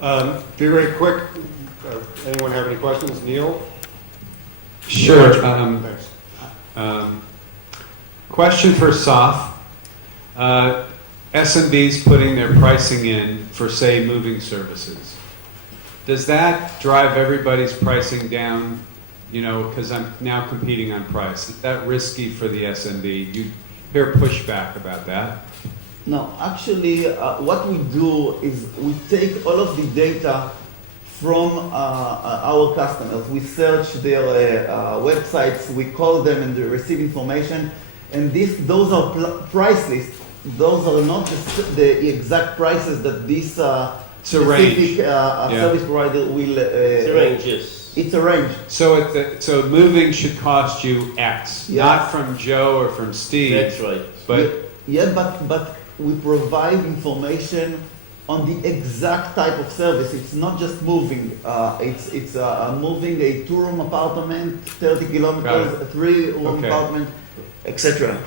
Be very quick. Anyone have any questions? Neil? Sure. Thanks. Question for Saf. SMBs putting their pricing in for, say, moving services. Does that drive everybody's pricing down? You know, because I'm now competing on price. Is that risky for the SMB? You hear pushback about that? No, actually, what we do is we take all of the data from our customers. We search their websites, we call them and they receive information, and those are price lists. Those are not the exact prices that this specific service provider will. It's a range, yes. It's a range. So moving should cost you X, Yeah. not from Joe or from Steve. That's right. But Yeah, but we provide information on the exact type of service. It's not just moving. It's moving a two-room apartment, 30 kilometers, a three-room apartment, etc.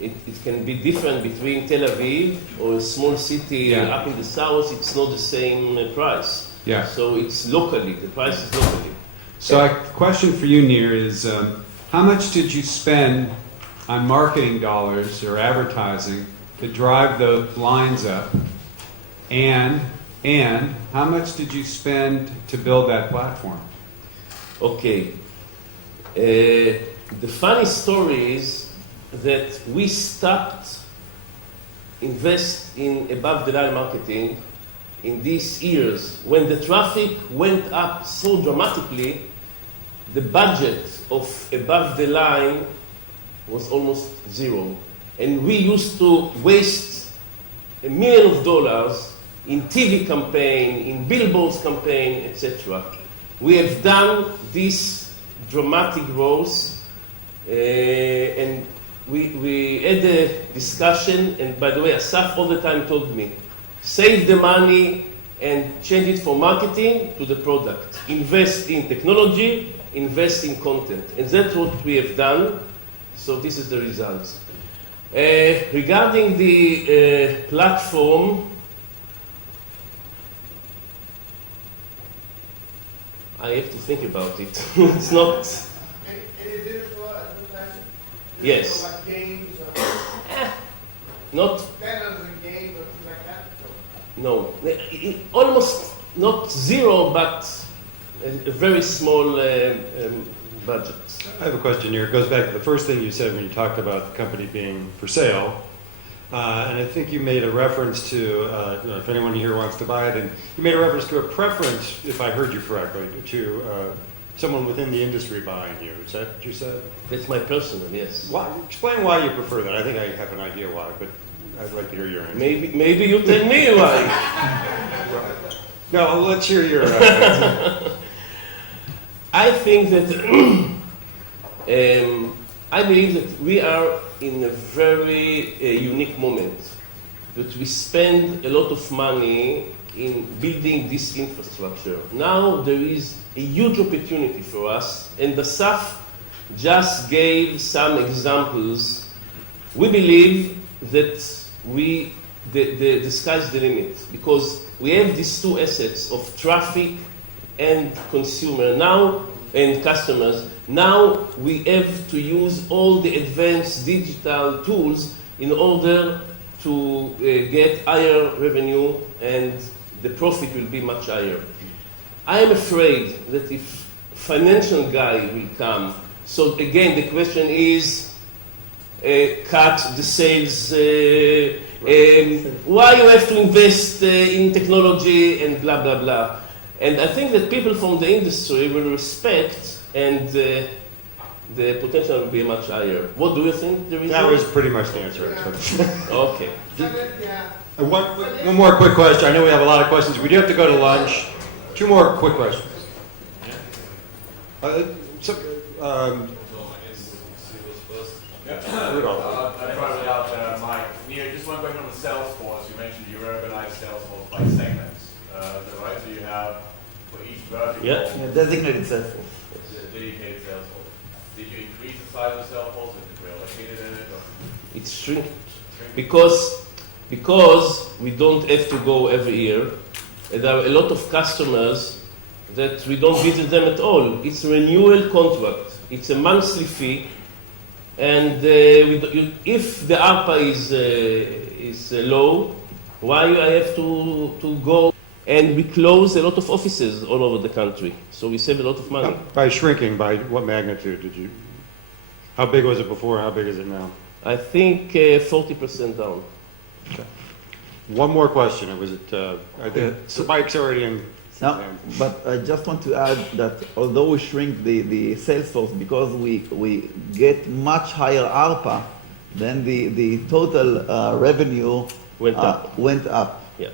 It can be different between Tel Aviv or a small city up in the south. It's not the same price. Yeah. So it's locally. The price is locally. So a question for you, Nir, is how much did you spend on marketing dollars or advertising to drive those lines up? And how much did you spend to build that platform? Okay. The funny story is that we stopped invest in above the line marketing in these years. When the traffic went up so dramatically, the budget of above the line was almost zero. And we used to waste $1 million in TV campaign, in billboards campaign, etc. We have done this dramatic growth, and we had a discussion, and by the way, Asaf all the time told me, save the money and change it from marketing to the product. Invest in technology, invest in content. And that's what we have done. So this is the results. Regarding the platform, I have to think about it. It's not... Any digital advertising? Yes. So like games, Not... better than games or things like that? No. Almost not zero, but a very small budget. I have a question here. It goes back to the first thing you said when you talked about the company being for sale. And I think you made a reference to, if anyone here wants to buy it, and you made a reference to a preference, if I heard you correctly, to someone within the industry buying you. Is that what you said? That's my personal, yes. Why, explain why you prefer that. I think I have an idea why, but I'd like to hear your answer. Maybe you tell me why. No, let's hear your answer. I think that I believe that we are in a very unique moment, that we spend a lot of money in building this infrastructure. Now there is a huge opportunity for us, and the Asaf just gave some examples. We believe that the sky's the limit, because we have these two assets of traffic and consumer now, and customers. Now we have to use all the advanced digital tools in order to get higher revenue, and the profit will be much higher. I am afraid that if financial guy will come, so again the question is, cut the sales, why you have to invest in technology and blah blah blah. And I think that people from the industry will respect, and the potential will be much higher. What do you think? That was pretty much the answer. Okay. Yeah. One more quick question. I know we have a lot of questions. We do have to go to lunch. Two more quick questions. Rudolph. I tried it out, Mike. Nir, just one question on the sales force. You mentioned you organize sales force by segments. Is that right? So you have for each vertical Designated sales force. a dedicated sales force. Did you increase the size of the sales force? Did you allocate it? Or? It's shrinking because because we don't have to go every year. And there are a lot of customers that we don't visit them at all. It's a renewal contract. It's a monthly fee. And if the ARPA is low, why I have to go? And we close a lot of offices all over the country. So we save a lot of money. By shrinking, by what magnitude did you? How big was it before? How big is it now? I think 40% down. One more question. It was I think so- Mike's already in. Now, but I just want to add that although we shrink the sales force because we get much higher ARPA, then the total revenue Went up. Went up. Yeah.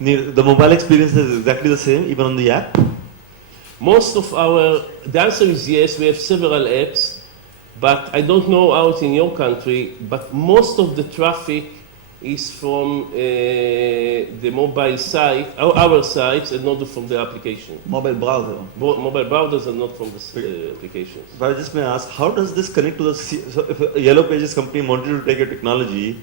The mobile experience is exactly the same, even on the app? Most of the answer is yes, we have several apps, but I don't know out in your country, but most of the traffic is from the mobile site, our sites, and not from the application. Mobile browser. Mobile browsers are not from the applications. But I just may ask, how does this connect to the so if a Yellow Pages company wanted to take a technology,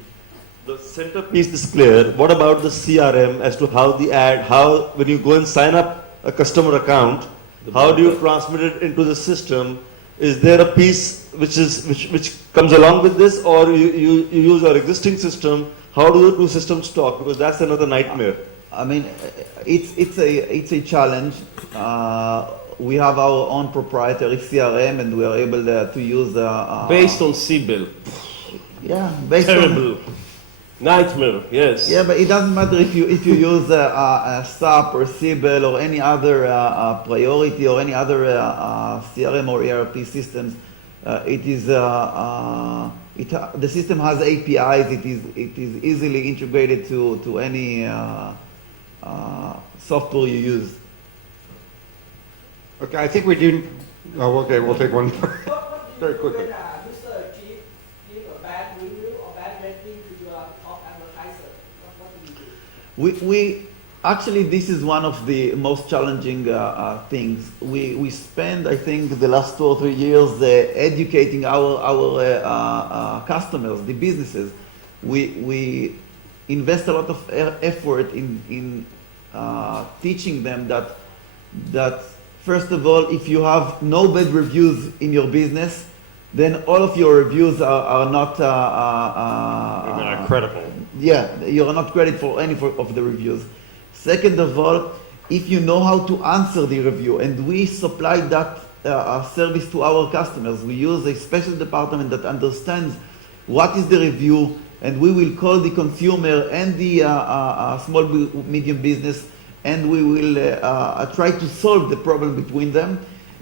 the centerpiece is clear. What about the CRM as to how the ad, how when you go and sign up a customer account, how do you transmit it into the system? Is there a piece which comes along with this, or you use your existing system? How do the two systems talk? Because that's another nightmare. I mean, it's a challenge. We have our own proprietary CRM, and we are able to use Based on Siebel. based on. Terrible. Nightmare, yes. Yeah, but it doesn't matter if you use SAP or Siebel or any other Priority or any other CRM or ERP systems. The system has APIs. It is easily integrated to any software you use. Okay, I think we do. Oh, okay, we'll take one more. Very quickly. When Mr. Chief give a bad review or bad rating to your top advertiser, what do you do? We actually, this is one of the most challenging things. We spend, I think, the last 2 or 3 years educating our customers, the businesses. We invest a lot of effort in teaching them that first of all, if you have no bad reviews in your business, then all of your reviews are not Not credible. yeah, you are not credited for any of the reviews. Second of all, if you know how to answer the review, and we supply that service to our customers, we use a special department that understands what is the review, and we will call the consumer and the small medium business, and we will try to solve the problem between them.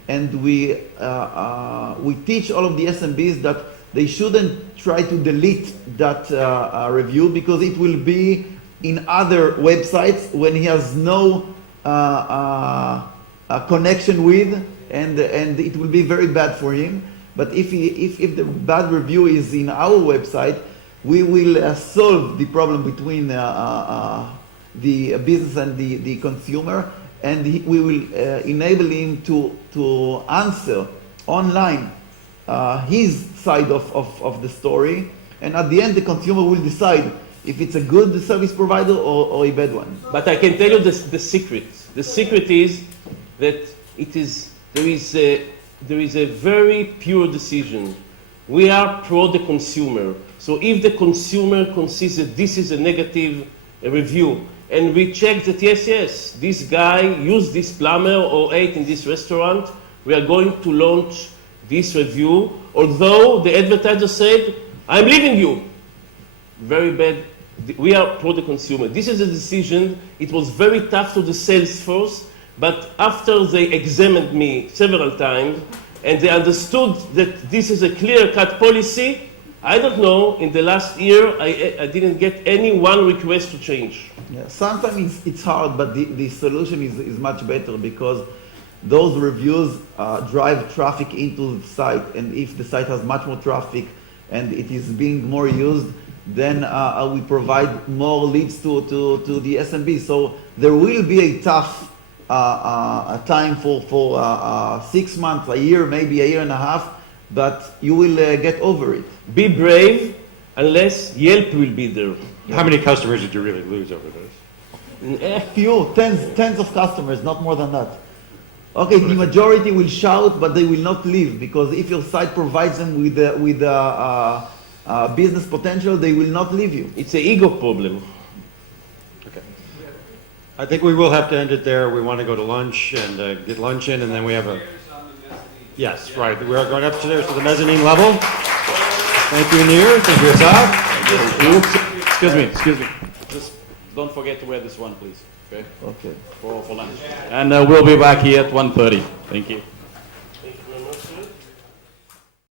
And we teach all of the SMBs that they shouldn't try to delete that review, because it will be in other websites when he has no connection with, and it will be very bad for him. But if the bad review is in our website, we will solve the problem between the business and the consumer, and we will enable him to answer online his side of the story, and at the end the consumer will decide if it's a good service provider or a bad one. But I can tell you the secret. The secret is that there is a very pure decision. We are pro the consumer. So if the consumer considers that this is a negative review, and we check that yes, this guy used this plumber or ate in this restaurant, we are going to launch this review, although the advertiser said, I'm leaving you. Very bad. We are pro the consumer. This is a decision. It was very tough to the sales force, but after they examined me several times and they understood that this is a clear-cut policy, I don't know, in the last year, I didn't get any one request to change. Yeah, sometimes it's hard, but the solution is much better, because those reviews drive traffic into the site, and if the site has much more traffic and it is being more used, then we provide more leads to the SMB. So there will be a tough time for 6 months, a year, maybe a year and a half, but you will get over it. Be brave, unless Yelp will be there. How many customers did you really lose over this? Few, tens of customers, not more than that. Okay, the majority will shout, but they will not leave, because if your site provides them with business potential, they will not leave you. It's an ego problem. Okay. I think we will have to end it there. We want to go to lunch and get lunch in, and then we have a... Yes, right. We are going upstairs to the mezzanine level. Thank you, Nir. Thank you, Asaf. Excuse me. Just don't forget to wear this one, please. Okay? Okay. For lunch. And we'll be back here at 1:30. Thank you.